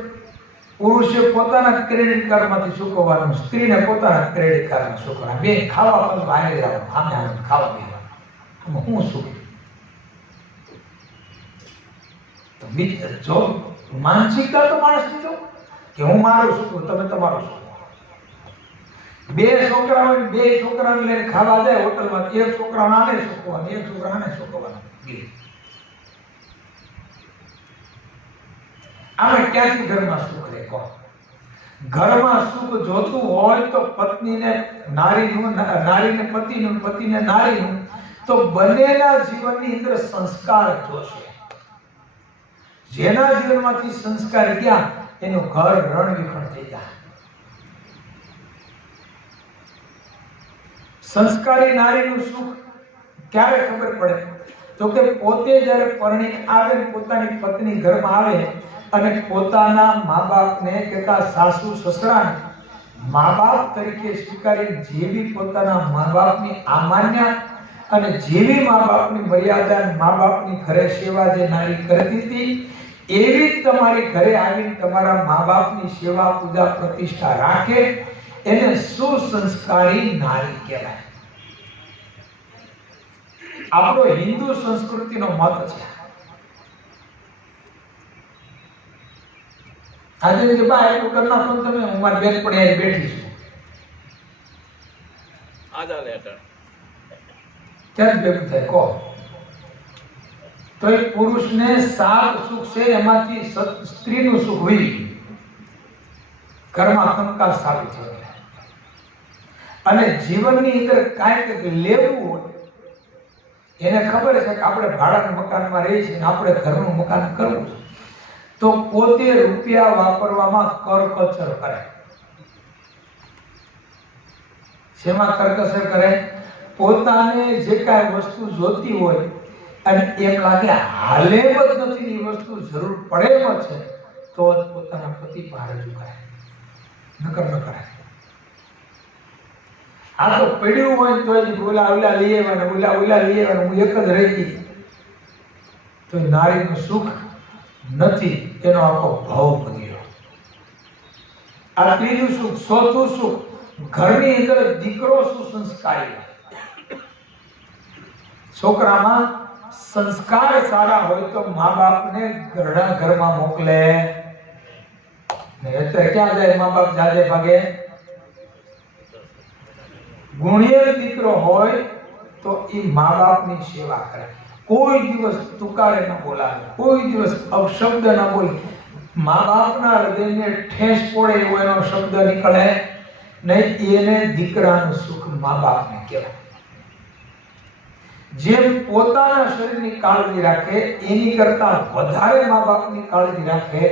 પુરુષે પોતાના ક્રેડિટ કાર્ડમાંથી ચૂકવવાનું, સ્ત્રીને પોતાના ક્રેડિટ કાર્ડમાં ચૂકવવાનું. બે ખાવા પણ બહાર જવાનું, આમે આમે ખાવા પીવાનું. હું શું જો માનસિકતા તો માણસની જો કે હું મારું શું, તમે તમારું શું. બે છોકરા હોય, બે છોકરાને લઈને ખાવા જાય હોટલમાં, એક છોકરાને આને શોકવાનું, એક છોકરાને શોકવાનું. આમે ક્યાંથી ઘરમાં સુખ રહે કહો? ઘરમાં સુખ જોતું હોય તો પત્નીને નારીનું, નારીને પતિનું, પતિને નારીનું, તો બંનેના જીવનની અંદર સંસ્કાર જોશે. જેના જીવનમાંથી સંસ્કાર ગયા એનું ઘર રણવિખણ થઈ જાય. સંસ્કારી નારીનું સુખ ક્યારે ખબર પડે? તો કે પોતે જ્યારે પરણી આવે, પોતાની પત્ની ઘરમાં આવે અને પોતાના મા બાપને કેતા સાસુ સસરાને મા બાપ તરીકે સ્વીકારી, જેવી પોતાના મા બાપની અમાન્ય અને જેવી મા બાપની મર્યાદા, મા બાપની ઘરે સેવા જે નારી કરતી હતી, એવી જ તમારી ઘરે આવીને તમારા મા બાપની સેવા પૂજા પ્રતિષ્ઠા રાખે, એને સુસંસ્કારી નારી કહેવાય. આપણો હિન્દુ સંસ્કૃતિનો મત છે. આજે કે ભાઈ એટલું કરી નાખો તમે, હું મારી બેન પણ અહીં બેઠી છું, આજા લેટર ક્યાં ભેગું થાય કહો? તો એ પુરુષને 7 સુખ છે, એમાંથી સ્ત્રીનું સુખ હોય, ઘરમાં કંકાસ સારું છે. અને જીવનની અંદર કાંઈક લેવું હોય, એને ખબર છે કે આપણે ભાડાના મકાનમાં રહીએ છીએ, આપણે ઘરનું મકાન કરવું છે, તો પોતે રૂપિયા વાપરવામાં કરકસર કરે. શેમાં કરકસર કરે? પોતાને જે કાંઈ વસ્તુ જોતી હોય અને એમ લાગે હાલે જ નથી, એ વસ્તુ જરૂર પડે એમ છે, તો જ પોતાના પતિ પાસે રજૂ કરે, નકર ન કરે. આ તો પડ્યું હોય તો જ ઓલા લઈ આવ્યા, ઓલા લઈ આવ્યા, હું એક જ રહી ગઈ, તો નારીનું સુખ નથી, એનો આખો ભાવ બગડ્યો. આ ત્રીજું સુખ. ચોથું સુખ, ઘરની અંદર દીકરો સુસંસ્કારી. છોકરામાં સંસ્કાર સારા હોય તો મા બાપને ઘરમાં મોકલે. અત્યારે ક્યાં જાય મા બાપ? જાજે ભાગે. ગુણિયલ દીકરો હોય તો એ મા બાપની સેવા કરે, કોઈ દિવસ તુકારે ન બોલાવે, કોઈ દિવસ અપશબ્દ ન બોલે. મા બાપના હૃદયને ઠેસ પડે એવો એનો શબ્દ નીકળે નહીં. એને દીકરાનું સુખ મા બાપને કહેવાય. જેમ પોતાના શરીરની કાળજી રાખે એની કરતા વધારે મા બાપની કાળજી રાખે,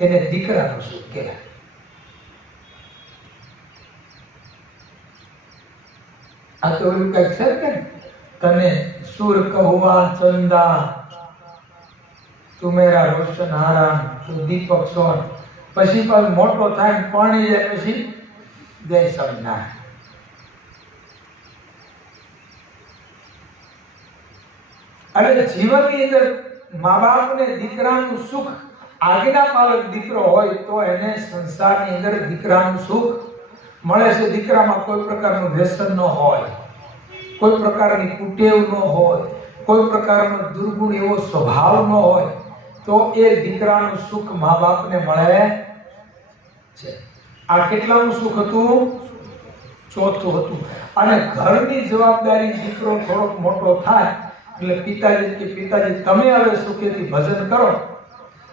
એને દીકરાનું સુખ કહેવાય. આ તો એવું કઈક છે કે તને સુર કહુઆ ચંદા, તું મેરા રોશન હારા, તું દીપક સોન. પછી પણ મોટો થાય પરણી જાય પછી જય સમના. અને જીવનની અંદર મા બાપને દીકરાનું સુખ, આજ્ઞાપાલક દીકરો હોય તો એને સંસારની અંદર દીકરાનું સુખ મળે છે. દીકરામાં કોઈ પ્રકારનું વ્યસન ન હોય, કોઈ પ્રકારની કુટેવ ન હોય, કોઈ પ્રકારનો દુર્ગુણ એવો સ્વભાવ ન હોય, તો એ દીકરાનું સુખ મા બાપને મળે છે. આ કેટલાનું સુખ હતું? ચોથું હતું. અને ઘરની જવાબદારી દીકરો થોડોક મોટો થાય એટલે પિતાજી કે પિતાજી તમે હવે સુખેથી ભજન કરો,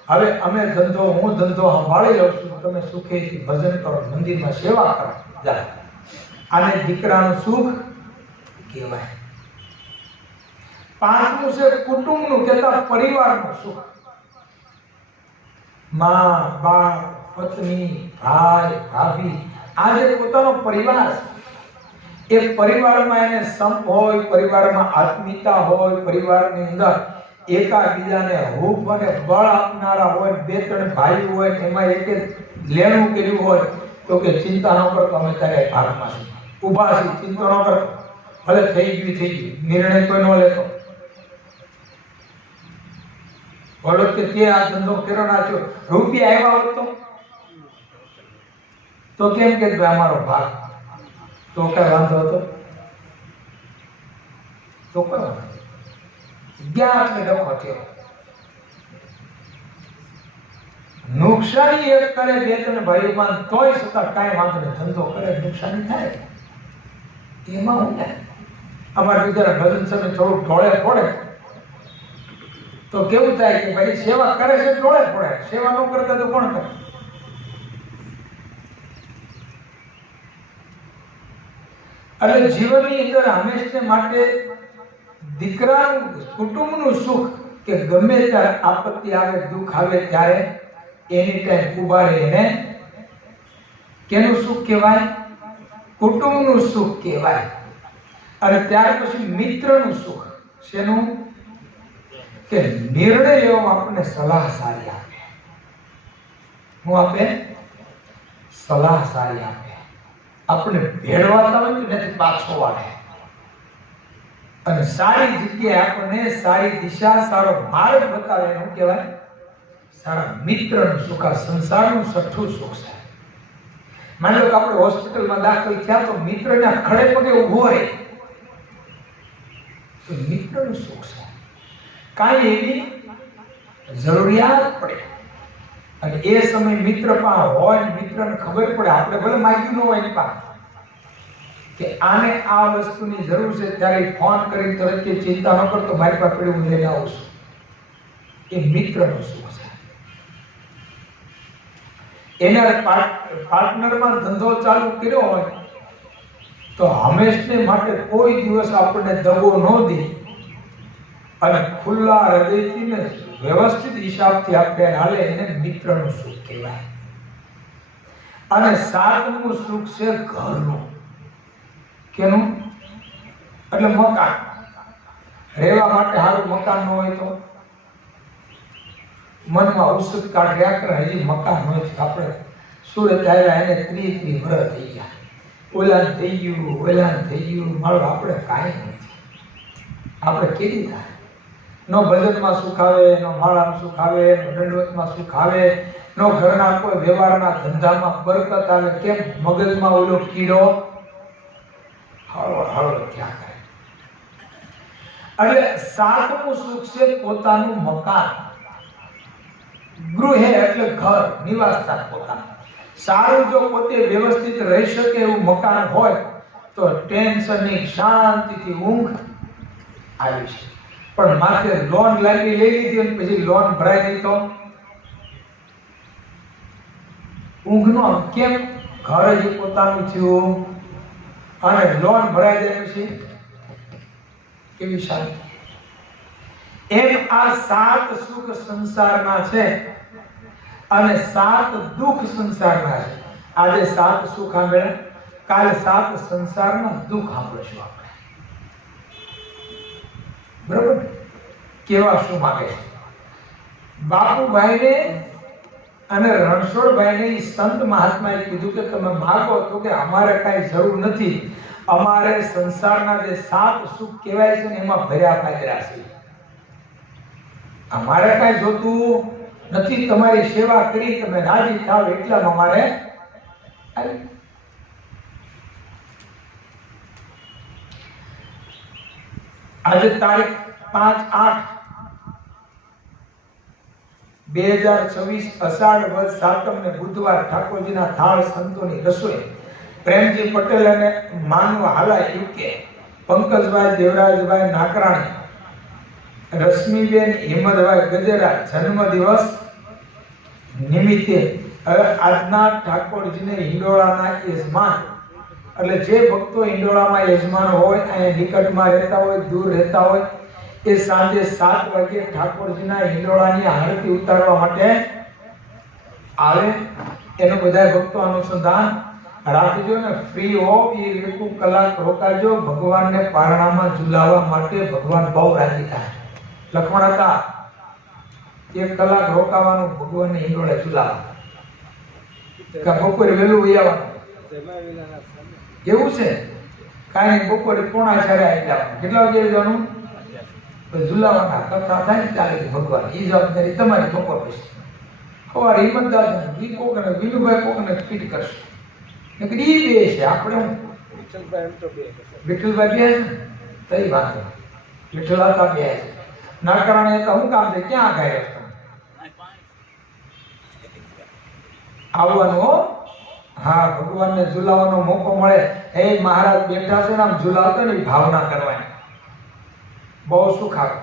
હવે અમે ધંધો, હું ધંધો સંભાળી લઉં છું, તમે સુખેથી ભજન કરો, મંદિરમાં સેવા કરો. જાય. આને દીકરાનું સુખ કહેવાય. પાંચમું છે કુટુંબનું, કહેતા પરિવારનું સુખ. માં, બાપ, પત્ની, ભાઈ, ભાભી, આ જે પોતાનો પરિવાર છે, એ પરિવારમાં એને સંપ હોય, પરિવારમાં આત્મીયતા હોય, પરિવારની અંદર એકાબીજાને હૂફ અને બળ આપનારા હોય, 2-3 ભાઈ હોય, એમાં એક લેણું કર્યું હોય તો કે ચિંતા ન કરતો, અમે તારે ભાગમાં છીએ, ઊભા છીએ, ચિંતા ન કરતો, ભલે થઈ ગયું, નિર્ણય કોઈ ન લેતો. બોલો કે તે આ ધંધો કર્યો નાખ્યો, રૂપિયા આવ્યા હોત તો કેમ કે અમારો ભાગ, તો કઈ વાંધો હતો? તો કોઈ વાંધો જ્ઞાન ને ડખો થયો. નુકસાની એક કરે 2-3 ભાઈઓમાં, તોય છતાં કાંઈ વાંધો નહીં, ધંધો કરે નુકસાની થાય એમાં હું ને અમારા બિચારા ભજન સમય થોડું ઢોળે પડે તો કેવું થાય કે ભાઈ સેવા કરે છે ઢોળે પડે, સેવા ન કરતા તો કોણ કરે? એટલે જીવનની અંદર હંમેશા માટે દીકરાનું કુટુંબનું સુખ કે ગમે ત્યારે આપત્તિ આવે દુઃખ આવે ત્યારે એની ટાઈમ ઉભા રહે એને કેનું સુખ કહેવાય? કુટુંબનું સુખ કહેવાય. અને ત્યાર પછી મિત્રનું સુખ શેનું? કે નિર્ણય લેવામાં આપણને સલાહ સારી આપે. હું આપે સલાહ સારી આપે. આપણે ભેળવાતા હોય નથી પાછો વાળે. અને સારી જગ્યાએ આપણને સારી દિશા સારો માર્ગ બતાવે એનું કહેવાય સારા મિત્રનું સુખ. આ સંસારનું છઠ્ઠું સુખ છે. માની લો કે આપણે હોસ્પિટલમાં દાખલ થયા તો મિત્રના ખડે પગે ઊભો રહે તો મિત્રનું સુખ છે. કાંઈ એવી જરૂરિયાત પડે અને એ સમય મિત્ર પાસે હોય, મિત્રને ખબર પડે, આપણે ભલે માગ્યું ન હોય એની પાસે કે આને આ વસ્તુની જરૂર છે, ત્યારે ફોન કરી તરત કે ચિંતા ન કરતો મારી પાસે પડ્યું હું લઈને આવું છું. એ મિત્રનું સુખ છે. એના પાર્ટનરમાં ધંધો ચાલુ કર્યો હોય તો હંમેશને માટે કોઈ દિવસ આપણને દગો ન દે અને ખુલ્લા હૃદયથી ને વ્યવસ્થિત હિસાબથી આપણે હાલે એને મિત્રનું સુખ કહેવાય. અને સાતમું સુખ છે ઘરનું. કેનું? એટલે મકાન. રહેવા માટે સારું મકાન ન હોય તો મનમાં ઉત્સુક કાઢ્યા કરે હજી મકાન હોય તો આપણે સુરત આવ્યા એને 30 વર્ષ થઈ ગયા, ઓલાન થઈ ગયું મારો આપણે કાંઈ નથી. આપણે કેવી થાય? નો બજેટમાં સુખ આવે, નો ભાડામાં સુખ આવે, નો દંડવતમાં સુખ આવે, નો ઘરના કોઈ વ્યવહારના ધંધામાં બરકત આવે. કેમ? મગજમાં ઓલો કીડો હળવો થયા કરે. એટલે સાતમું સુખ છે પોતાનું મકાન. ગૃહ એટલે ઘર, નિવાસસ્થાન પોતાનું. સારું જો પોતે વ્યવસ્થિત રહી શકે એવું મકાન હોય તો ટેન્શનની શાંતિથી ઊંઘ આવી છે. પણ માથે લોન લાગી લઈ લીધી અને પછી લોન ભરાય નહીં તો ઊંઘ નો. કેમ? ઘર જ પોતાનું થયું અને લોન ભરાઈ જાય પછી કેવી શાંતિ. એમ આ 7 સુખ સંસારના છે અને 7 દુઃખ સંસારના છે. આજે 7 સુખ સાંભળ્યા, કાલે 7 સંસારના દુઃખ સાંભળશું આપણે. બરોબર? કેવા શું માંગે છે બાપુભાઈને અને રણછોડભાઈને? સંત મહાત્માએ કીધું કે તમે માગો તો કે અમારે કાંઈ જરૂર નથી, અમારે સંસારના જે 7 સુખ કહેવાય છે ને એમાં ભર્યા પાડ્યા છે. અમારે કાંઈ જોતું નથી, તમારી સેવા કરી તમે રાજી થાવ એટલામાં અમારે. આજે તારીખ 5/8/2026 અષાઢ વદ સાતમ ને બુધવાર ઠાકોરજીના થાળ સંતોની રસોઈ પ્રેમજી પટેલ અને માનવ હાલા યુકે, પંકજભાઈ દેવરાજભાઈ નાકરાણી, રશ્મિબેન હિંમતભાઈ ગજેરા જન્મ દિવસ નિમિત્તે આજના ઠાકોરજીને હિંડોળાના યજમાન એટલે જે ભક્તો હિંડોળામાં યજમાન હોય અને નિકટમાં રહેતા હોય, દૂર રહેતા હોય, એ સાંજે 7 વાગે ઠાકોરજીના હિંડોળાની આરતી ઉતારવા માટે આવે. એનું બધા ભક્તો અનુસંધાન રાખજો ને ફ્રી હો એ 1 કલાક રોકાજો. ભગવાનને પારણામાં ઝુલાવવા માટે ભગવાન બહુ રાજી થાય. લક્ષ્મણ હતા 1 કલાક રોકાવાનું ભગવાનને હિંડોળે ઝુલાવવા. બપોરે વહેલું વહી આવવાનું એવું છે? કાંઈ નહીં, બપોરે 3:45 આવી જવાનું. કેટલા વાગે જવાનું? ઝુલાવાના કથા થાય ને ચાલે ભગવાન. એ જવાબદારી તમારી. બપોર પછી સવારે હિંમતદાર કોકને વિનુભાઈ કોકને ફીટ કરશે. નકરી બે છે આપણે હું વિઠ્ઠલભાઈ બે છે તઈ વાંધો. વિઠ્ઠલ હતા બે છે, નાકરાણી હતા. શું કામ છે? ક્યાં ગાય આવવાનું હો. હા, ભગવાનને ઝુલાવવાનો મોકો મળે. હે મહારાજ બેઠા છે ને આમ ઝુલાવતો ને ભાવના કરવાની બહુ સુખ આવે.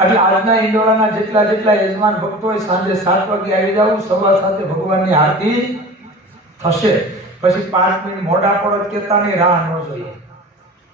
એટલે આજના હિંડોળાના જેટલા યજમાન ભક્તો હોય સાંજે 7 વાગે આવી જાવ. 7:15 ભગવાનની આરતી થશે. પછી 5 મિનિટ મોડા પડત કેતા ની રાહ ન જોઈએ.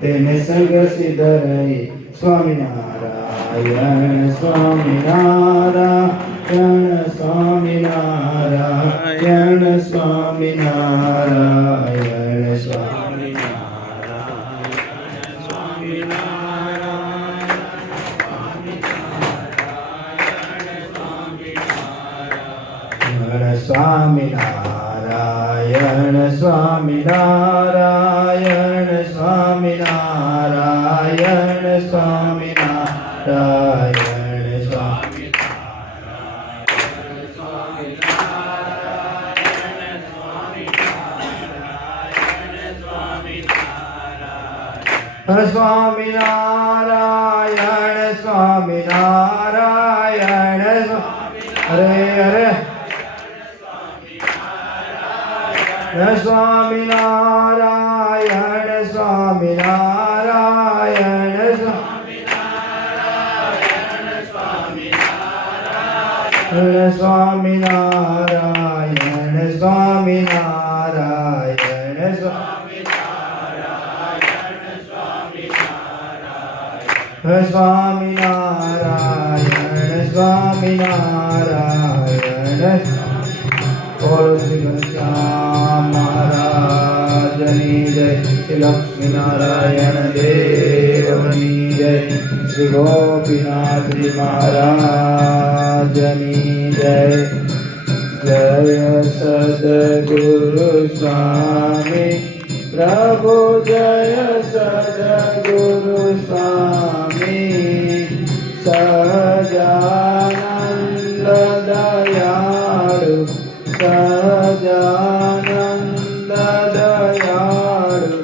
તેને સંગ સિદ્ધ રહે. સ્વામિનારાયણ સ્વામિનારાયણ સ્વામિનારાયણ સ્વામિનારાયણ સ્વામિનારાયણ સ્વામિનારાયણ સ્વામિનારાયણ સ્વામિનારાયણ સ્વામિનારાયણ સ્વામિનારાયણ હરે હરે સ્વામિનારાયણ સ્વામિનારાયણ સ્વામિનારાયણ સ્વામિનારાયણ સ્વામિનારાયણ સ્વામિનારાયણ બોલો શ્રી ઘનશ્યામ મહારાજની જય. શ્રી લક્ષ્મીનારાયણ દેવની જય. શ્રી ગોપીનાથજી મહારાજની જય. જય સદગુરુ સ્વામી પ્રભુ જય સદગુરુ સ્વામી સહજાનંદ દયાળુ સહજાનંદ દયાળુ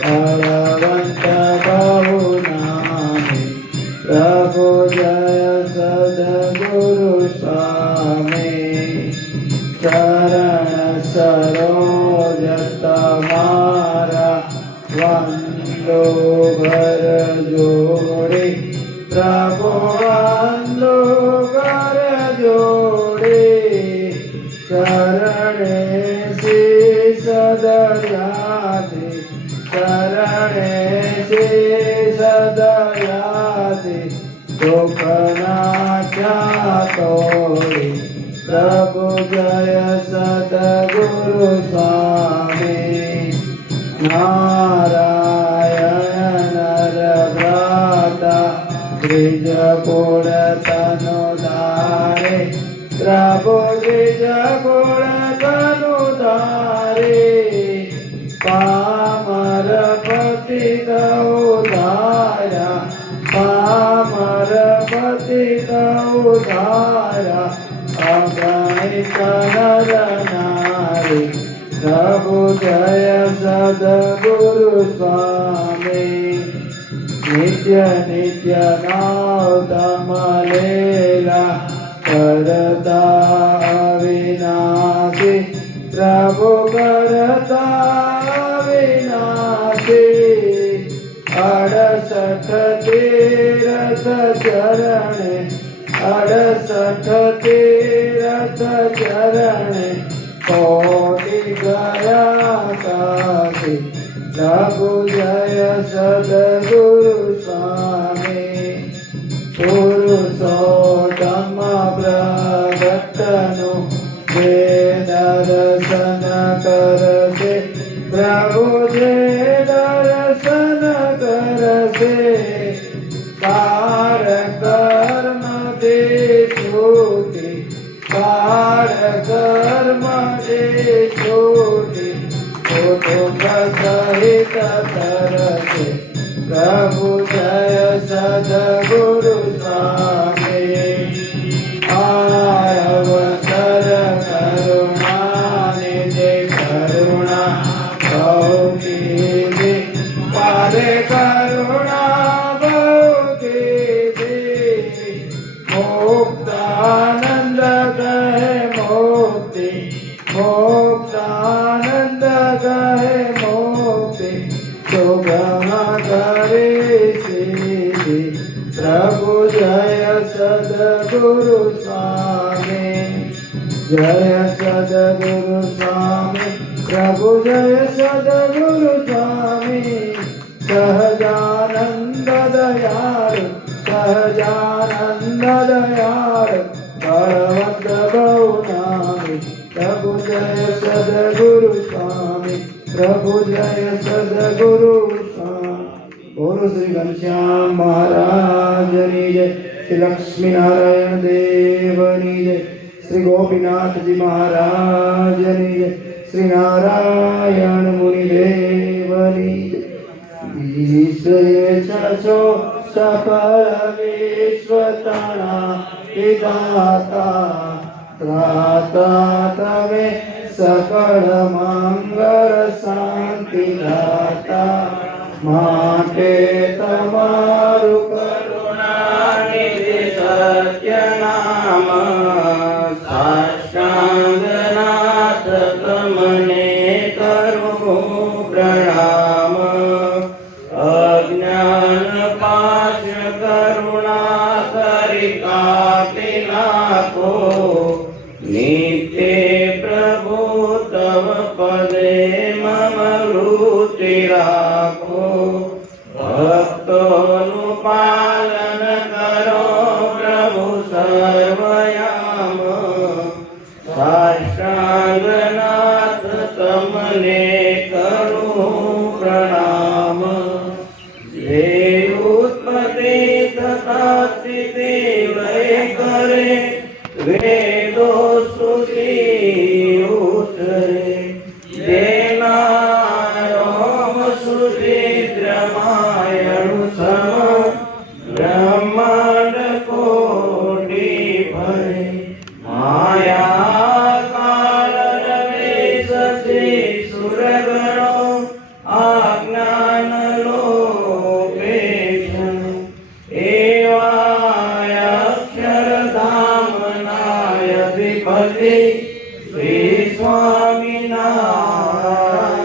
બળવંત બહુ નામી પ્રભુ જય સદગુરુ સ્વામી ચરણ સરોજ તમારા વંદો ઘર જોડી પ્રભુ વંદો ઘર જોડી શરણે શીશ દયાદે શરણે શીશ દયાદે દુઃખના ક્યાં તોડી પ્રભુ જય સદગુરુ સ્વામી નારાયણ નર ભ્રાતા દ્વિજ કુળ તનુ ધારે પ્રભુ દ્વિજ કુળ તનુ ધારે પામર પતિત ઉધારા પામર પતિત ઉધારા અગણિત નર નારી પ્રભુ જય સદગુરુ સ્વામી નિત્ય નિત્ય નૌતમ લીલા કરતા અવિનાશી પ્રભુ કરતા અવિનાશી 68 તીરથ ચરણે 68 તીરથ ચરણે કોટી ગયા કાશી પ્રભુ જય સદગુરુ સ્વામી પુરુષોત્તમ પ્રગટનું જે દર્શન કરશે પ્રભુ જે દર્શન કરશે કાર કર્મ દે છૂટી કાર કર્મ દે છૂટી કુટુંબ સહિત તરસે પ્રભુ જય સદગુરુ સ્વામી અવસર કરુણાનિધિ કરુણા ભૌતિધિ પારે કરુણા ભૌતિધિ મુક્તાનંદ કહે મુક્તિ મુક્તાનંદ કહે મુક્તિ સુગમ કરે સિદ્ધિ પ્રભુ જય સદગુરુ સ્વામી જય સદગુરુ સ્વામી પ્રભુ જય સદગુરુ સ્વામી સહજ प्रभु जय सद्गुरु स्वामी, प्रभु जय सद्गुरु स्वामी। बोलो श्री घनश्याम महाराज की जय, श्री लक्ष्मी नारायण देवनी जय, श्री गोपीनाथ जी महाराज की जय, श्री नारायण मुनि देवनी जय। ईश्वरेच्छो सकल विश्वतना विधाता, त्राता तवे सकल मंगल शांति दाता। माटे तमारु करुणानिधि सत्य नाम, साष्टांगनाथ तमने करो प्रणाम। अज्ञान पाश करुणा करिकापि लाखो, नित्य प्रभु तव पदे मम रुचि राखो। भक्तोनु पालन करो प्रभु सर्वयाम, साष्टांगनाथ तमने करो प्रणाम। हे उत्पत्ति तथा स्थिति लय करे, वेदो श्रुति उतरे। देनायम सुधीर रामायण सम, ब्रह्मांड कोटि भरे। माया काल रमेश श्री सुरगणो, अज्ञान लोकेश। एवाय अक्षरधामनाय अधिपति, श्री स्वामी नारायण।